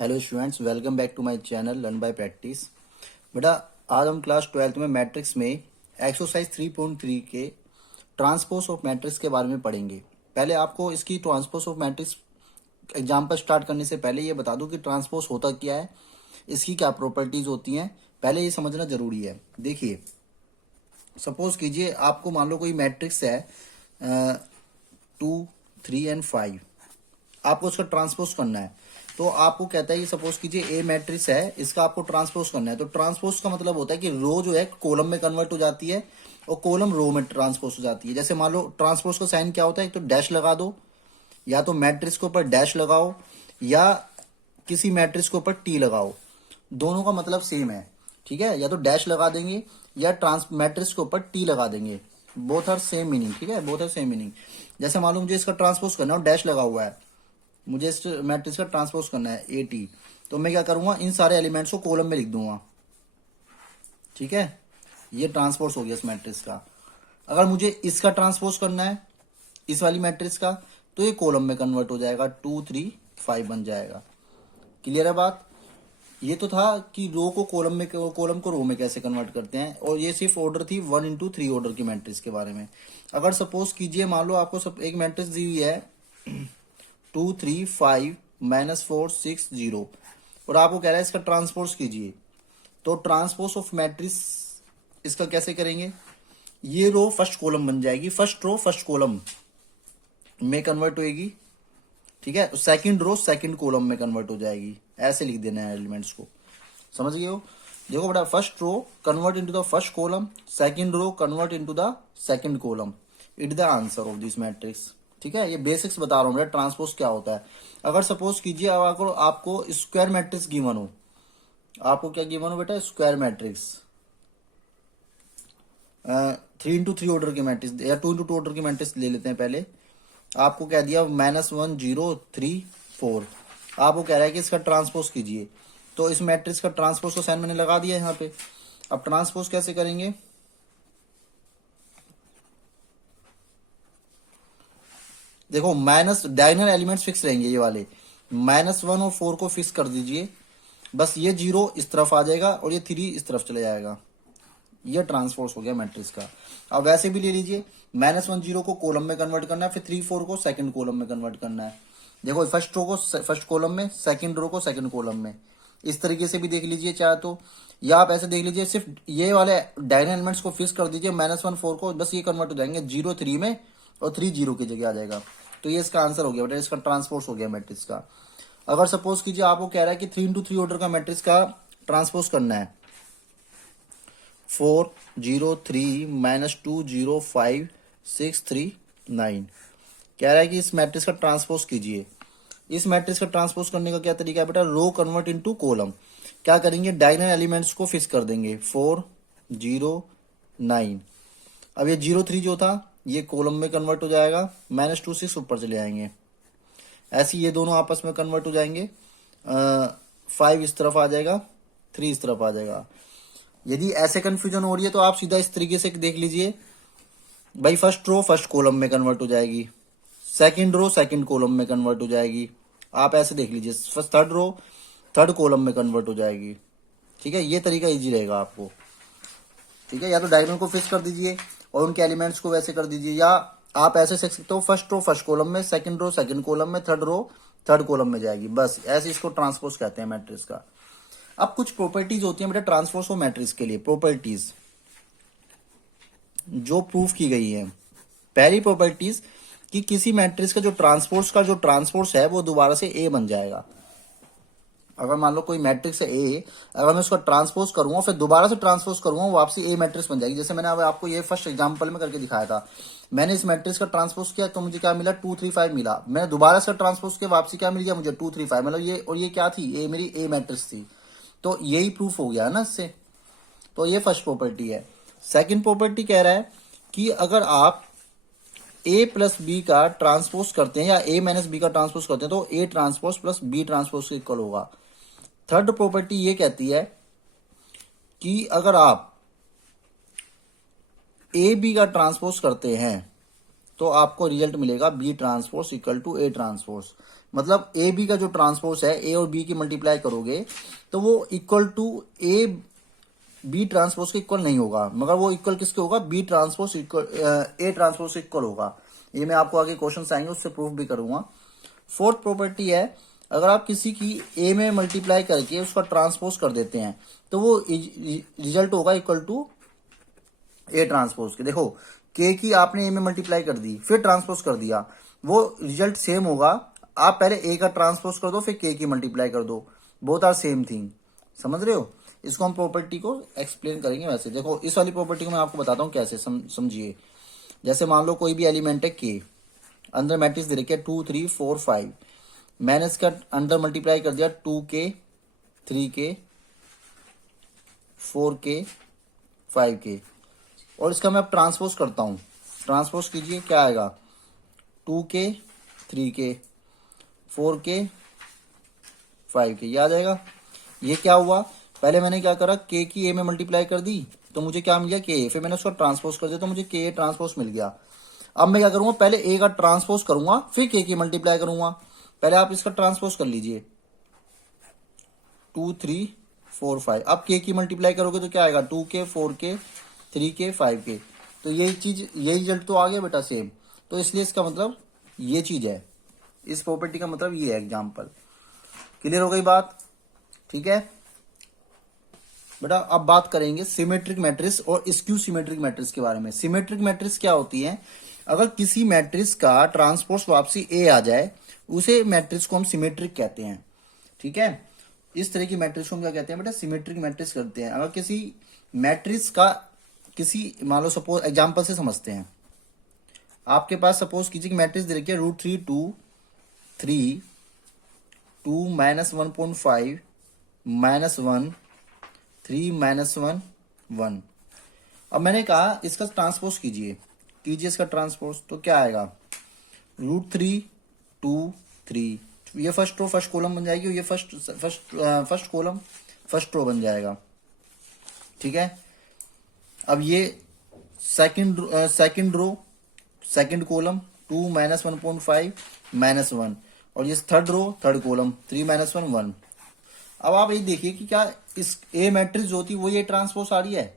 Hello students, welcome back to my channel learn by practice. बेटा, आज हम class 12th में मैट्रिक्स में एक्सरसाइज 3.3 के ट्रांसपोज ऑफ मैट्रिक्स के बारे में पढ़ेंगे। पहले आपको इसकी transpose of matrix example start करने से पहले ये बता दूं कि ट्रांसपोज होता क्या है, इसकी क्या प्रॉपर्टीज होती हैं, पहले ये समझना जरूरी है। देखिए, सपोज कीजिए आपको मान लो कोई मैट्रिक्स है 2, 3 एंड 5, आपको उसका ट्रांसपोज करना है। तो आपको कहता है कि सपोज कीजिए ए मैट्रिक्स है, इसका आपको ट्रांसपोज करना है। तो ट्रांसपोज का मतलब होता है कि रो जो है कॉलम में कन्वर्ट हो जाती है और कॉलम रो में ट्रांसपोज हो जाती है। जैसे मान लो ट्रांसपोज का साइन क्या होता है, एक तो डैश लगा दो, या तो मैट्रिक्स के ऊपर डैश लगाओ, या किसी मैट्रिक्स के ऊपर टी लगाओ, दोनों का मतलब सेम है। ठीक है, या तो डैश लगा देंगे या ट्रांस मैट्रिक्स के ऊपर टी लगा देंगे, बोथ आर सेम मीनिंग। ठीक है, बोथ आर सेम मीनिंग। जैसे मान लो मुझे इसका ट्रांसपोज करना है और डैश लगा हुआ है, मुझे इस मैट्रिक्स का ट्रांसपोज करना है ए टी, तो मैं क्या करूंगा, इन सारे एलिमेंट्स को कॉलम में लिख दूंगा। ठीक है, ये ट्रांसपोज हो गया इस मैट्रिक्स का। अगर मुझे इसका ट्रांसपोज करना है, इस वाली मैट्रिक्स का, तो ये कॉलम में कन्वर्ट हो जाएगा, 2, 3, 5 बन जाएगा। क्लियर है बात? ये तो था कि रो को कॉलम में, कॉलम को रो में कैसे कन्वर्ट करते हैं, और ये सिर्फ ऑर्डर थी 1 into 3 ऑर्डर की मैट्रिक्स के बारे में। अगर सपोज कीजिए मान लो आपको सब एक मैट्रिक्स दी हुई है 2, 3, 5, -4, 6, 0, और आपको कह रहा है इसका ट्रांसपोज कीजिए। तो ट्रांसपोज ऑफ मैट्रिक्स इसका कैसे करेंगे, ये रो फर्स्ट कॉलम बन जाएगी, फर्स्ट रो फर्स्ट कॉलम में कन्वर्ट होएगी। ठीक है, सेकंड रो सेकंड कॉलम में कन्वर्ट हो जाएगी। ऐसे लिख देना है एलिमेंट्स को, समझ गए हो? देखो बेटा, first row convert into the first column, second row convert into the second column, it the answer of this matrix. ठीक है, ये बेसिक्स बता रहा हूँ बेटा, ट्रांसपोज क्या होता है। अगर सपोज कीजिए अब आपको स्क्वायर मैट्रिक्स गिवन हो, आपको क्या गिवन हो बेटा, स्क्वायर मैट्रिक्स 3 into 3 ऑर्डर की मैट्रिक्स या 2 into 2 ऑर्डर की मैट्रिक्स ले लेते हैं पहले। आपको कह दिया -1, 0, 3, 4, आपको कह रहा है कि इसका ट्रांसपोज कीजिए। तो इस मैट्रिक्स का ट्रांसपोज का साइन मैंने लगा दिया यहाँ पे। अब ट्रांसपोज कैसे करेंगे, देखो माइनस डायगोनल एलिमेंट्स फिक्स रहेंगे, ये वाले -1 और 4 को फिक्स कर दीजिए। बस ये 0 इस तरफ आ जाएगा और ये 3 इस तरफ चले जाएगा। ये ट्रांसपोज हो गया मैट्रिक्स का। अब वैसे भी ले लीजिए, -1, 0 को कॉलम में कन्वर्ट करना है, फिर 3, 4 को सेकंड कॉलम में कन्वर्ट करना है। देखो, फर्स्ट रो को फर्स्ट कॉलम में, सेकंड रो को सेकंड कॉलम में, इस तरीके से भी देख लीजिए चाहे तो, या आप ऐसे देख लीजिए, सिर्फ ये वाले डायगोनल एलिमेंट्स को फिक्स कर दीजिए, -1, 4 को, बस ये कन्वर्ट हो जाएंगे 0, 3 में, और 3 0 की जगह आ जाएगा। तो ये इसका आंसर हो गया बेटा, इसका ट्रांसपोज हो गया मैट्रिक्स का। अगर सपोज कीजिए आपको कह रहा है कि 3 into 3 ऑर्डर का मैट्रिक्स का ट्रांसपोज करना है, 4, 0, 3, -2, 0, 5, 6, 3, 9, कह रहा है कि इस मैट्रिक्स का ट्रांसपोज कीजिए। इस मैट्रिक्स का ट्रांसपोज करने का क्या तरीका है बेटा, रो कन्वर्ट इनटू कॉलम। क्या करेंगे, डायगोनल एलिमेंट्स को फिक्स कर देंगे, 4, 0, 9। अब ये 0, 3 जो था ये कॉलम में कन्वर्ट हो जाएगा, -2, 6 ऊपर चले आएंगे, ऐसे ये दोनों आपस में कन्वर्ट हो जाएंगे। 5 इस तरफ आ जाएगा, 3 इस तरफ आ जाएगा। यदि ऐसे कंफ्यूजन हो रही है तो आप सीधा इस तरीके से देख लीजिए भाई, फर्स्ट रो फर्स्ट कॉलम में कन्वर्ट हो जाएगी, सेकंड रो सेकंड कॉलम में कन्वर्ट हो जाएगी। आप ऐसे देख लीजिए, first third row third column में कन्वर्ट हो जाएगी। ठीक है, ये तरीका इजी रहेगा आपको। ठीक है, या तो डायगोनल को फिक्स कर दीजिए और उनके एलिमेंट्स को वैसे कर दीजिए, या आप ऐसे सीख सकते हो, फर्स्ट रो फर्स्ट कॉलम में, सेकंड रो सेकंड कॉलम में, थर्ड रो थर्ड कॉलम में जाएगी। बस ऐसे इसको ट्रांसपोज कहते हैं मैट्रिक्स का। अब कुछ प्रॉपर्टीज होती हैं बेटा ट्रांसपोज और मैट्रिक्स के लिए, प्रॉपर्टीज जो प्रूफ की गई है। पहली प्रॉपर्टीज कि किसी मैट्रिक्स का जो ट्रांसपोज है वो दोबारा से ए बन जाएगा। अगर मान लो कोई मैट्रिक्स है ए, अगर मैं उसका ट्रांसपोज करूंगा फिर दोबारा से ट्रांसपोज करूंगा, वो वापसी ए मैट्रिक्स बन जाएगी। जैसे मैंने अब आपको ये फर्स्ट एग्जांपल में करके दिखाया था, मैंने इस मैट्रिक्स का ट्रांसपोज किया तो मुझे क्या मिला, 2, 3, 5 मिला। मैंने दोबारा से ट्रांसपोज किया, वापसी क्या मिल गया मुझे, 2, 3, 5, मतलब ये, और ये क्या थी, ए मेरी ए मैट्रिक्स थी। तो यही प्रूफ हो गया ना इससे। तो ये फर्स्ट प्रॉपर्टी है। सेकंड प्रॉपर्टी कह रहा है कि अगर आप ए प्लस बी का ट्रांसपोज करते हैं या ए माइनस बी का ट्रांसपोज करते हैं तो A transpose plus B transpose के इक्वल होगा। थर्ड प्रॉपर्टी ये कहती है कि अगर आप ए बी का ट्रांसपोज करते हैं तो आपको रिजल्ट मिलेगा B transpose equal to A transpose. मतलब ए बी का जो ट्रांसपोज है, ए और बी की मल्टीप्लाई करोगे तो वो equal to A B transpose के इक्वल नहीं होगा, मगर वो इक्वल किसके होगा, B transpose equal A transpose के इक्वल होगा। ये मैं आपको आगे क्वेश्चन आएंगे उससे प्रूफ भी करूंगा। फोर्थ प्रॉपर्टी है, अगर आप किसी की ए में मल्टीप्लाई करके उसका ट्रांसपोज कर देते हैं तो वो रिजल्ट होगा इक्वल टू ए ट्रांसपोज के। देखो के की आपने ए में मल्टीप्लाई कर दी फिर ट्रांसपोज कर दिया, वो रिजल्ट सेम होगा। आप पहले ए का ट्रांसपोज कर दो फिर के की मल्टीप्लाई कर दो, बोथ आर सेम थिंग। समझ रहे हो? इसको हम प्रॉपर्टी को एक्सप्लेन करेंगे। वैसे देखो इस वाली प्रॉपर्टी को मैं आपको बताता हूँ कैसे, समझिए। जैसे मान लो कोई भी एलिमेंट है के, अंदर मैट्रिक्स दे रखी है 2 3 4 5, मैंने इसका अंदर मल्टीप्लाई कर दिया 2k 3k 4k 5k, और इसका मैं अब ट्रांसपोज करता हूँ। ट्रांसपोज कीजिए, क्या आएगा, 2k 3k 4k 5k, ये आ जाएगा। ये क्या हुआ, पहले मैंने क्या करा, के की ए में मल्टीप्लाई कर दी तो मुझे क्या मिल गया, के, फिर मैंने उसका ट्रांसपोज कर दिया तो मुझे के ट्रांसपोज मिल गया। अब मैं क्या करूंगा, पहले ए का ट्रांसपोज करूंगा फिर के की मल्टीप्लाई करूंगा। पहले आप इसका ट्रांसपोज कर लीजिए 2 3 4 5, अब के की मल्टीप्लाई करोगे तो क्या आएगा, 2k 4k 3k 5k, तो यही चीज, यही रिजल्ट तो आ गया बेटा सेम। तो इसलिए इसका मतलब ये चीज है, इस प्रॉपर्टी का मतलब ये है एग्जाम्पल। क्लियर हो गई बात? ठीक है बेटा, अब बात करेंगे सिमेट्रिक मैट्रिक्स और स्क्यू सिमेट्रिक मैट्रिक्स के बारे में। सिमेट्रिक मैट्रिक्स क्या होती है, अगर किसी मैट्रिक्स का ट्रांसपोज वापसी ए आ जाए उसे मैट्रिक्स को हम सिमेट्रिक कहते हैं। ठीक है, इस तरह की मैट्रिक्स को हम क्या कहते हैं बेटा, सिमेट्रिक मैट्रिक्स करते हैं। अगर किसी मैट्रिक्स का किसी, मान लो सपोज एग्जांपल से समझते हैं, आपके पास सपोज कीजिए कि मैट्रिक्स दे रखी है √3 2 3 2 -1.5 -1 3 -1 1। अब मैंने कहा इसका ट्रांसपोज कीजिए इसका ट्रांसपोज, तो क्या आएगा, √3 2 3, ये फर्स्ट रो फर्स्ट कॉलम बन जाएगी, ये फर्स्ट कॉलम फर्स्ट रो बन जाएगा। ठीक है, अब ये सेकंड रो सेकंड कॉलम 2 -1.5 -1, और ये थर्ड रो थर्ड कॉलम 3 -1 1। अब आप ये देखिए कि क्या इस ए मैट्रिक्स जो थी वो ये ट्रांसपोज आ रही है,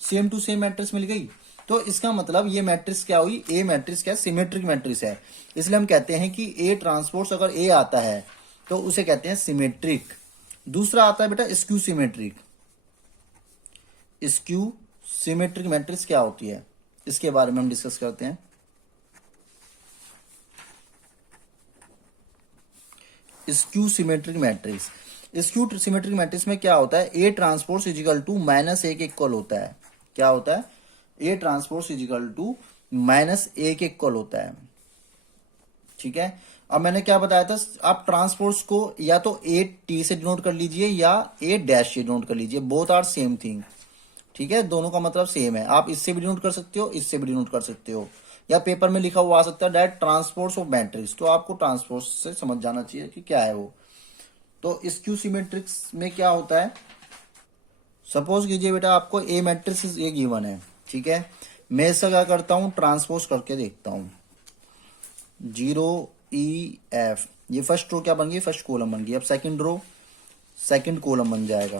सेम टू सेम मैट्रिक्स मिल गई। तो इसका मतलब ये मैट्रिक्स क्या हुई, ए मैट्रिक्स क्या, सिमेट्रिक मैट्रिक्स है। इसलिए हम कहते हैं कि ए ट्रांसपोज अगर ए आता है तो उसे कहते हैं सिमेट्रिक। दूसरा आता है बेटा skew symmetric. Skew symmetric matrix क्या होती है, इसके बारे में हम डिस्कस करते हैं। Skew symmetric matrix, skew symmetric matrix में क्या होता है, A transpose is equal to -a के इक्वल होता है। क्या होता है, A transpose is equal to -a के इक्वल होता है। ठीक है, अब मैंने क्या बताया था, आप ट्रांसपोज को या तो ए टी से डिनोट कर लीजिए या ए डैश से डिनोट कर लीजिए, बोथ आर सेम थिंग। ठीक है, दोनों का मतलब सेम है। आप इससे भी डिनोट कर सकते हो, इससे भी डिनोट कर सकते हो, या पेपर में लिखा हुआ आ सकता है डायरेक्ट ट्रांसपोज ऑफ मैट्रिक्स, तो आपको ट्रांसपोज से समझ जाना चाहिए कि क्या है वो। तो स्क्यू सिमेट्रिक्स में क्या होता है, सपोज कीजिए बेटा आपको ए मैट्रिक्स ये गिवन है। ठीक है, मैं इसका क्या करता हूं, ट्रांसपोज करके देखता हूं। 0 E F, ये फर्स्ट रो क्या बन गई, फर्स्ट कॉलम बन गई। अब सेकंड रो सेकंड कॉलम बन जाएगा।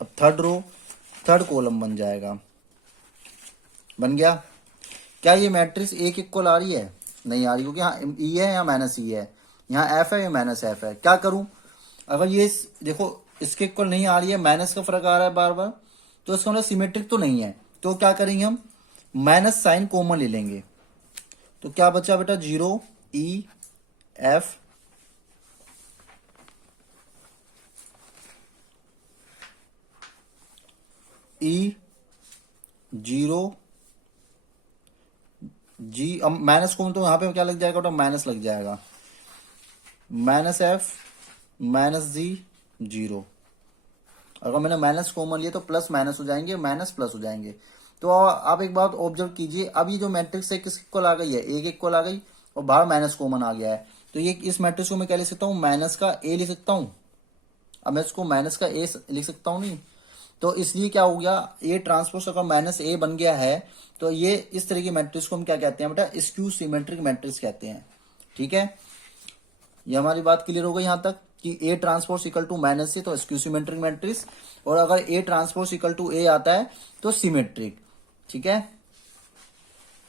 अब थर्ड रो थर्ड कॉलम बन जाएगा। बन गया। क्या ये मैट्रिक्स ए के इक्वल आ रही है, नहीं आ रही, क्योंकि यहाँ ई है या -e है, यहाँ एफ है या -f है। क्या करूं, अगर ये देखो इसके इक्वल नहीं आ रही है, माइनस का फर्क आ रहा है बार बार, तो इसका मतलब सिमेट्रिक तो नहीं है। तो क्या करेंगे हम, माइनस साइन कॉमन ले लेंगे। तो क्या बचा बेटा, 0 E F E 0 G, अब माइनस कॉमन तो यहाँ पे क्या लग जाएगा बेटा, माइनस लग जाएगा, -f -g 0। अगर मैंने माइनस कॉमन लिया तो प्लस माइनस हो जाएंगे, माइनस प्लस हो जाएंगे। तो आप एक बात ऑब्जर्व कीजिए, अब ये जो मैट्रिक्स है किसके इक्वल आ गई है, ए के इक्वल आ गई, और बाहर माइनस कॉमन आ गया है। तो ये इस मैट्रिक्स को मैं क्या लिख सकता हूँ, माइनस का ए लिख सकता हूँ। अब मैं इसको माइनस का ए लिख सकता हूँ नहीं, तो इसलिए क्या हो गया, ए ट्रांसपोज अगर माइनस ए बन गया है तो ये इस तरह की मैट्रिक्स को हम क्या कहते हैं बेटा, स्क्यू सिमेट्रिक मैट्रिक्स कहते हैं। ठीक है, ये हमारी बात क्लियर हो गई यहां तक कि A transpose equal to minus A तो स्क्यू सिमेट्रिक मैट्रिक्स, और अगर A transpose equal to A आता है तो सिमेट्रिक। ठीक है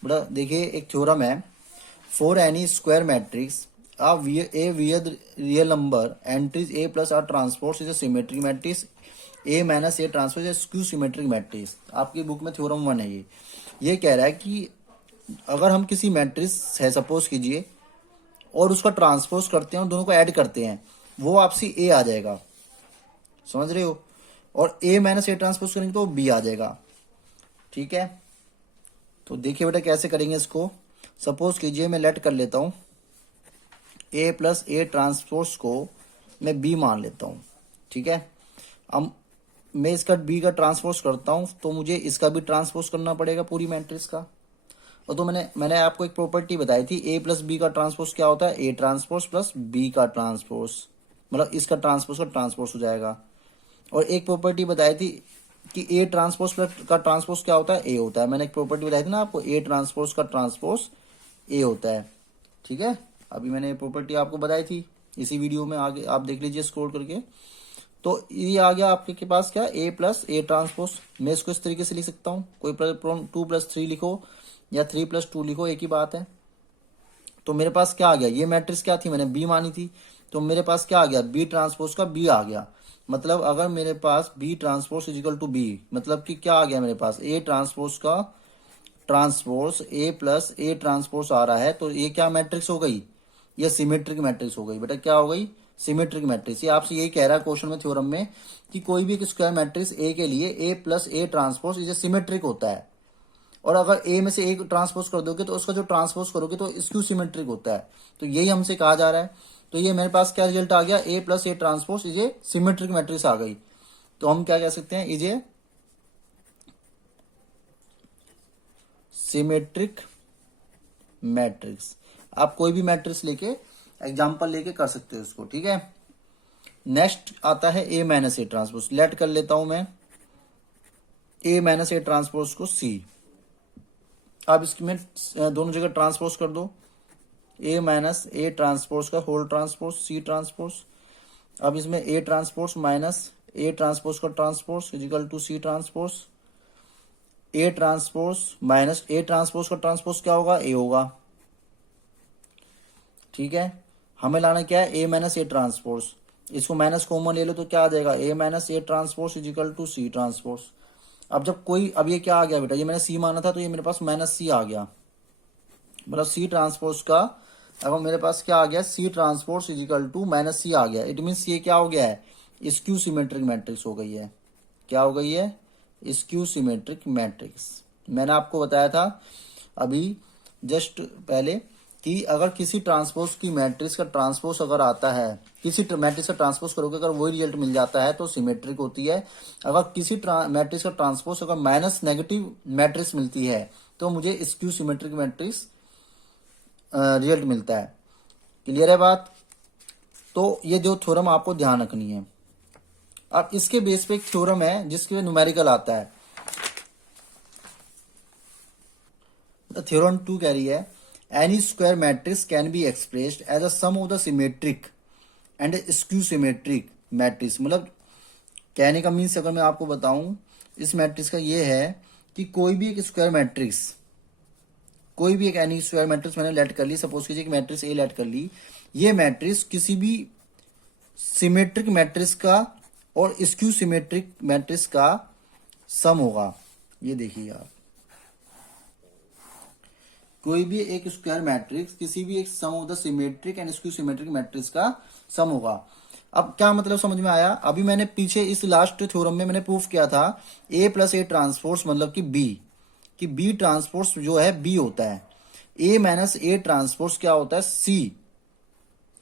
बेटा, देखिए एक थ्योरम है, for any square matrix A with real number entries A plus R transpose is a symmetric matrix, A minus A transpose skew symmetric matrix. आपकी बुक में थ्योरम 1 है ये कह रहा है कि अगर हम किसी मैट्रिक्स है सपोज कीजिए और उसका ट्रांसपोज करते हैं और दोनों को ऐड करते हैं, वो आपसी ए आ जाएगा, समझ रहे हो, और ए माइनस ए ट्रांसपोज करेंगे तो बी आ जाएगा। ठीक है, तो देखिए बेटा कैसे करेंगे इसको। सपोज कीजिए मैं लेट कर लेता हूं ए प्लस ए ट्रांसपोज को मैं बी मान लेता हूं। ठीक है, अब मैं इसका बी का ट्रांसपोज करता हूं तो मुझे इसका भी ट्रांसपोज करना पड़ेगा पूरी मैट्रिक्स का। और तो मैंने आपको एक प्रॉपर्टी बताई थी, ए प्लस बी का ट्रांसपोज क्या होता है, ए ट्रांसपोज प्लस बी का ट्रांसपोज, मतलब इसका ट्रांसपोज का ट्रांसपोज हो जाएगा। और एक प्रॉपर्टी बताई थी कि ए ट्रांसपोज प्लस का ट्रांसपोज क्या होता है, ए होता है। मैंने एक प्रॉपर्टी बताई थी ना आपको, ए ट्रांसपोज का ट्रांसपोज ए होता है। ठीक है, अभी मैंने प्रॉपर्टी आपको बताई थी इसी वीडियो में, आगे आप देख लीजिए स्क्रॉल करके। तो ये आ गया आपके के पास क्या, ए प्लस ए ट्रांसपोज। मैं इसको इस तरीके से लिख सकता हूँ, कोई 2+3 लिखो या 3+2 लिखो, एक ही बात है। तो मेरे पास क्या आ गया, ये मैट्रिक्स क्या थी, मैंने बी मानी थी, तो मेरे पास क्या आ गया, बी ट्रांसपोज का बी आ गया। मतलब अगर मेरे पास B transpose is equal to B, मतलब कि क्या आ गया मेरे पास, ए ट्रांसपोज का transpose A plus A transpose आ रहा है, तो ये क्या मैट्रिक्स हो गई, ये सिमेट्रिक मैट्रिक्स हो गई। बेटा क्या हो गई, सिमेट्रिक मैट्रिक्स। ये आपसे यही कह रहा है क्वेश्चन में, थ्योरम में, कि कोई भी एक स्क्वायर मैट्रिक्स ए के लिए ए प्लस ए ट्रांसपोज इसे सिमेट्रिक होता है, और अगर ए में से एक ट्रांसपोज कर दोगे तो उसका जो ट्रांसपोज करोगे तो स्क्यू सिमेट्रिक होता है। तो यही हमसे कहा जा रहा है। तो ये मेरे पास क्या रिजल्ट आ गया, A plus A transpose is a symmetric matrix आ गई। तो हम क्या कह सकते हैं, इजे सिमेट्रिक मैट्रिक्स। आप कोई भी मैट्रिक्स लेके एग्जांपल लेके कर सकते हो इसको। ठीक है, नेक्स्ट आता है A minus A transpose. Late कर लेता हूं मैं ए माइनस ए ट्रांसपोज को सी। अब इसमें दोनों जगह ट्रांसपोज कर दो, ए माइनस ए ट्रांसपोज का होल ट्रांसपोज सी ट्रांसपोज। अब इसमें A transpose minus A transpose का transpose is equal to C transpose. A transpose minus A transpose का ट्रांसपोज क्या होगा, ए होगा। ठीक है, हमें लाना क्या है, ए माइनस ए ट्रांसपोज। इसको माइनस कॉमन ले लो तो क्या आ जाएगा, A minus A transpose is equal to C transpose. अब ये क्या आ गया बेटा, ये मैंने सी माना था तो ये मेरे पास माइनस सी आ गया, मतलब सी ट्रांसपोज का। अब मेरे पास क्या आ गया, C transpose is equal to minus C आ गया। इट मीन्स ये क्या हो गया है, स्क्यू सिमेट्रिक मैट्रिक्स हो गई है। क्या हो गई है, स्क्यू सिमेट्रिक मैट्रिक्स। मैंने आपको बताया था अभी जस्ट पहले कि अगर किसी ट्रांसपोज की मैट्रिक्स का ट्रांसपोज अगर आता है, किसी मैट्रिक्स का ट्रांसपोज करोगे अगर वही रिजल्ट मिल जाता है तो सिमेट्रिक होती है। अगर किसी मैट्रिक्स का ट्रांसपोज अगर माइनस नेगेटिव मैट्रिक्स मिलती है तो मुझे स्क्यू सिमेट्रिक मैट्रिक्स रिजल्ट मिलता है। क्लियर है बात। तो ये जो थ्योरम आपको ध्यान रखनी है। अब इसके बेस पे एक थ्योरम है जिसके न्यूमेरिकल आता है। थ्योरम 2 कह रही है, any square matrix can be expressed as a sum of the symmetric and skew symmetric matrix. मतलब कहने का मीन्स अगर मैं आपको बताऊं इस मैट्रिक्स का ये है कि कोई भी एक स्क्वायर मैट्रिक्स, कोई भी एक एनी स्क्वायर मैट्रिक्स मैंने लेट कर ली, सपोज कीजिए कि मैट्रिक्स ए लेट कर ली, ये मैट्रिक्स किसी भी सिमेट्रिक मैट्रिक्स का और स्क्यू सिमेट्रिक मैट्रिक्स का सम होगा। ये देखिए आप, कोई भी एक स्क्वायर मैट्रिक्स किसी भी एक sum of the symmetric and skew symmetric matrix का सम होगा। अब क्या मतलब समझ में आया। अभी मैंने पीछे इस लास्ट थ्योरम में मैंने प्रूफ किया था ए प्लस ए ट्रांसपोज मतलब कि बी, कि बी ट्रांसपोज जो है बी होता है, ए माइनस ए ट्रांसपोज क्या होता है सी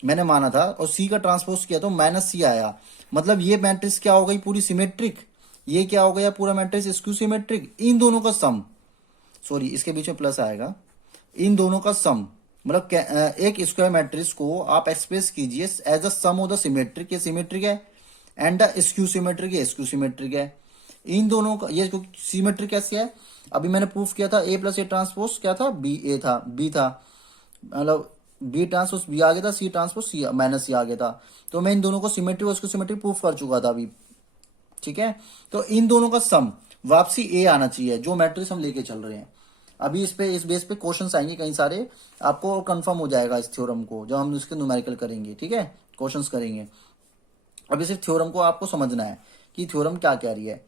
मैंने माना था, और सी का ट्रांसपोज किया तो माइनस सी आया। मतलब ये मैट्रिक्स क्या हो गई, पूरी सिमेट्रिक। ये क्या हो गया, पूरा मैट्रिक्स स्क्यू सिमेट्रिक। इन दोनों का सम, सॉरी इसके बीच में प्लस आएगा, इन दोनों का सम। मतलब एक स्क्वायर मैट्रिक्स को आप एक्सप्रेस कीजिए as a sum of the symmetric, ये सिमेट्रिक है, एंड द स्क्यू सिमेट्रिक, ये स्क्यू सिमेट्रिक है। इन दोनों का ये सिमेट्री कैसे है, अभी मैंने प्रूफ किया था ए प्लस ए ट्रांसपोज क्या था, बी ए था, बी था, मतलब बी ट्रांसपोज बी आ गया था, सी ट्रांसपोज सी माइनस सी आ गया था। तो मैं इन दोनों को सिमेट्री और उसको सिमेट्री प्रूफ कर चुका था अभी, ठीक है। तो इन दोनों का सम वापसी ए आना चाहिए, जो मैट्रिक्स हम लेके चल रहे हैं। अभी इस बेस पे क्वेश्चंस आएंगे कई सारे, आपको कंफर्म हो जाएगा इस थ्योरम को जब हम इसके न्यूमेरिकल करेंगे, ठीक है, क्वेश्चंस करेंगे। अभी सिर्फ थ्योरम को आपको समझना है कि थ्योरम क्या कह रही है।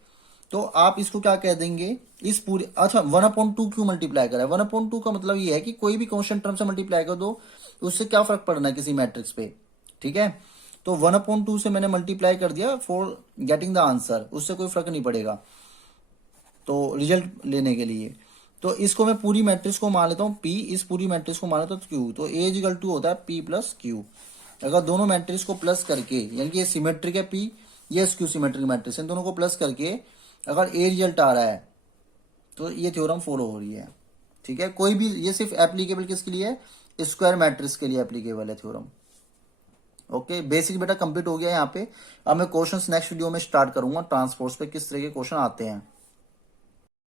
तो आप इसको क्या कह देंगे, इस पूरे, अच्छा 1/2 क्यों मल्टीप्लाई करा है, 1/2 का मतलब ये है कि कोई भी कांस्टेंट टर्म से मल्टीप्लाई कर दो, उससे क्या फर्क पड़ना है किसी मैट्रिक्स पे, ठीक है। तो 1/2 से मैंने मल्टीप्लाई कर दिया फॉर गेटिंग द आंसर, उससे कोई फर्क नहीं पड़ेगा तो रिजल्ट लेने के लिए। तो इसको मैं पूरी मैट्रिक्स को मान लेता हूँ P, इस पूरी मैट्रिक्स को मान लेता हूँ Q, तो A इक्वल टू होता है P प्लस Q। अगर दोनों मैट्रिक्स को प्लस करके, यानी कि ये सिमेट्रिक है P, ये स्क्यू सिमेट्रिक मैट्रिक्स, इन दोनों को प्लस करके अगर A रिजल्ट आ रहा है तो ये थ्योरम फॉलो हो रही है, ठीक है। कोई भी, ये सिर्फ एप्लीकेबल किसके लिए है, स्क्वायर मैट्रिक्स के लिए एप्लीकेबल है थ्योरम। ओके, बेसिक बेटा कंप्लीट हो गया यहाँ पे। अब मैं क्वेश्चंस नेक्स्ट वीडियो में स्टार्ट करूंगा ट्रांसपोर्ट्स पे, किस तरह के क्वेश्चन आते हैं।